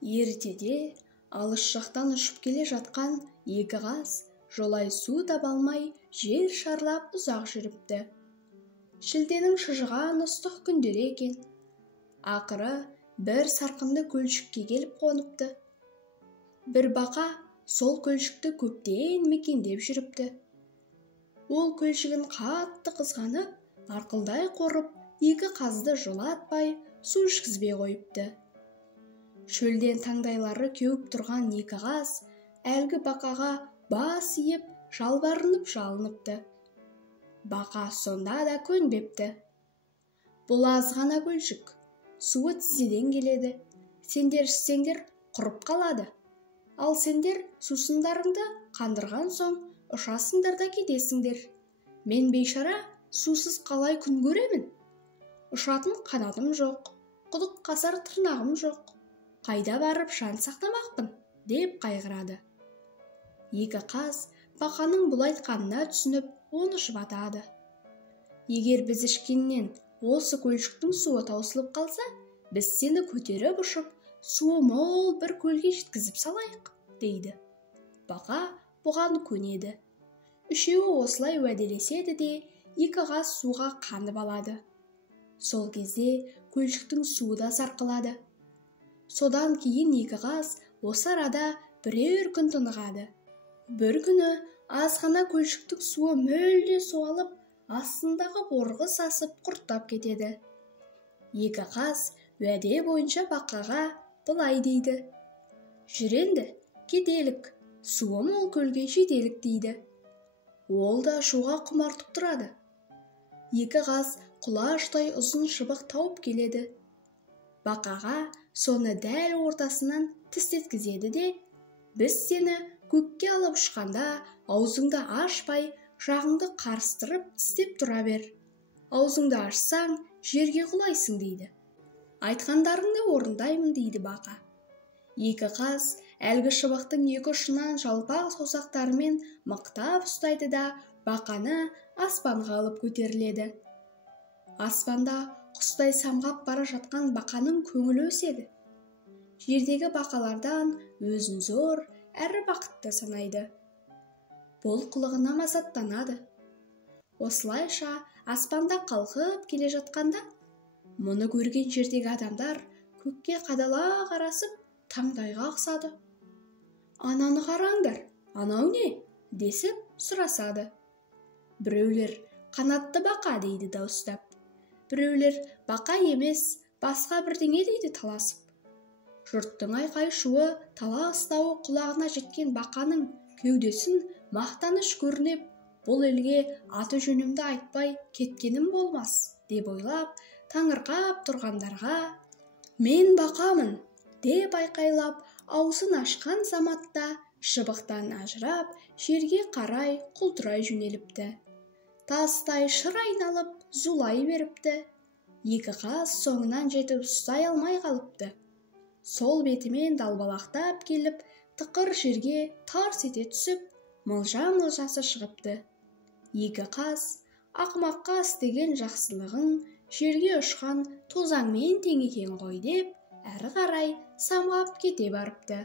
Ертеде алыс жақтан ұшып келе жатқан екі қаз жолай су таба алмай жер шарлап ұзақ жүріпті. Шілденің шыжыған ыстық күндері екен. Ақыры бір сарқынды көлшікке келіп қоныпты. Бір бақа сол көлшікті көптен мекендеп жүріпті. Ол көлшігін қатты қызғанып, арқылдай қорып, екі қазды жолатпай, су ішкізбей қойыпты. Шөлден таңдайлары кеуіп тұрған екі қаз әлгі бақаға бас иіп, жалбарынып жалыныпты. Бақа сонда да көнбепті. Бұл аз ғана көлшік, суы тізеден келеді. Сендер ішсеңдер құрып қалады. Ал сендер сусындарыңды қандырған соң ұшасыңдар да кетесіңдер. Мен бейшара сусыз қалай күн көремін? Ұшатын қанатым жоқ, құдық қасар тырнағым жоқ. Қайда барып жан сақтамақпын, деп қайғырады. Екі қаз бақаның бұл айтқанына түсініп, оны жұбатады. Егер біз ішкеннен осы көлшіктің суы таусылып қалса, біз сені көтеріп ұшып, суы мол бір көлге жеткізіп салайық, дейді. Бақа бұған көнеді. Үшеуі осылай уәделеседі де, екі қаз суға қанып алады. Сол кезде көлшіктің суы да сарқылады. Содан кейін екі қаз осы арада бірер күн тынығады. Бір күні аз ғана көлшіктің суы мүлде суалып, астындағы борғы сасып құрттап кетеді. Екі қаз уәде бойынша бақаға былай дейді: жүр енді, кетелік, суы мол көлге жетелік, дейді. Ол да шуға құмартып тұрады. Екі қаз құлаштай ұзын шыбық тауып келеді. Бақаға соны дәл ортасынан тістеткізеді де, біз сені көкке алып ұшқанда аузыңды ашпай, жағыңды қарыстырып тістеп тұра бер. Аузыңды ашсаң, жерге құлайсың, дейді. Айтқандарыңды орындаймын, дейді бақа. Екі қаз әлгі шыбықтың екі ұшынан жалпақ саусақтарымен мықтап ұстайды да бақаны аспанға алып көтеріледі. Аспанда құстай самғап бара жатқан бақаның көңілі өседі. Жердегі бақалардан өзін зор әрі бақытты санайды. Бұл қылығына масаттанады. Осылайша аспанда қалқып келе жатқанда, мұны көрген жердегі адамдар көкке қадала қарасып, таңдайға қақсады. Ананы қараңдар, анау не? Десіп сұрасады. Біреулер қанатты бақа дейді дауыстап. Біреулер бақа емес, басқа бірдеңе дейді таласып. Жұрттың айқай-шуы, талас-тауы құлағына жеткен бақаның кеудесін мақтаныш көрінеп, бұл елге аты жөнімді айтпай кеткенім болмас, деп ойлап, таңырқап тұрғандарға мен бақамын, деп айқайлап, аузын ашқан заматта шыбықтан ажырап, жерге қарай құлдырай жөнеліпті. Тастай шыр айналып, зулай беріпті. Екі қаз соңынан жетіп ұстай алмай қалыпты. Сол бетімен далбалақтап келіп, тықыр жерге тарс ете түсіп, мылжа-мылжасы шығыпты. Екі қаз ақымаққа істеген жақсылығың жерге ұшқан тозаңмен тең екен ғой деп, әрі қарай самғап кете барыпты.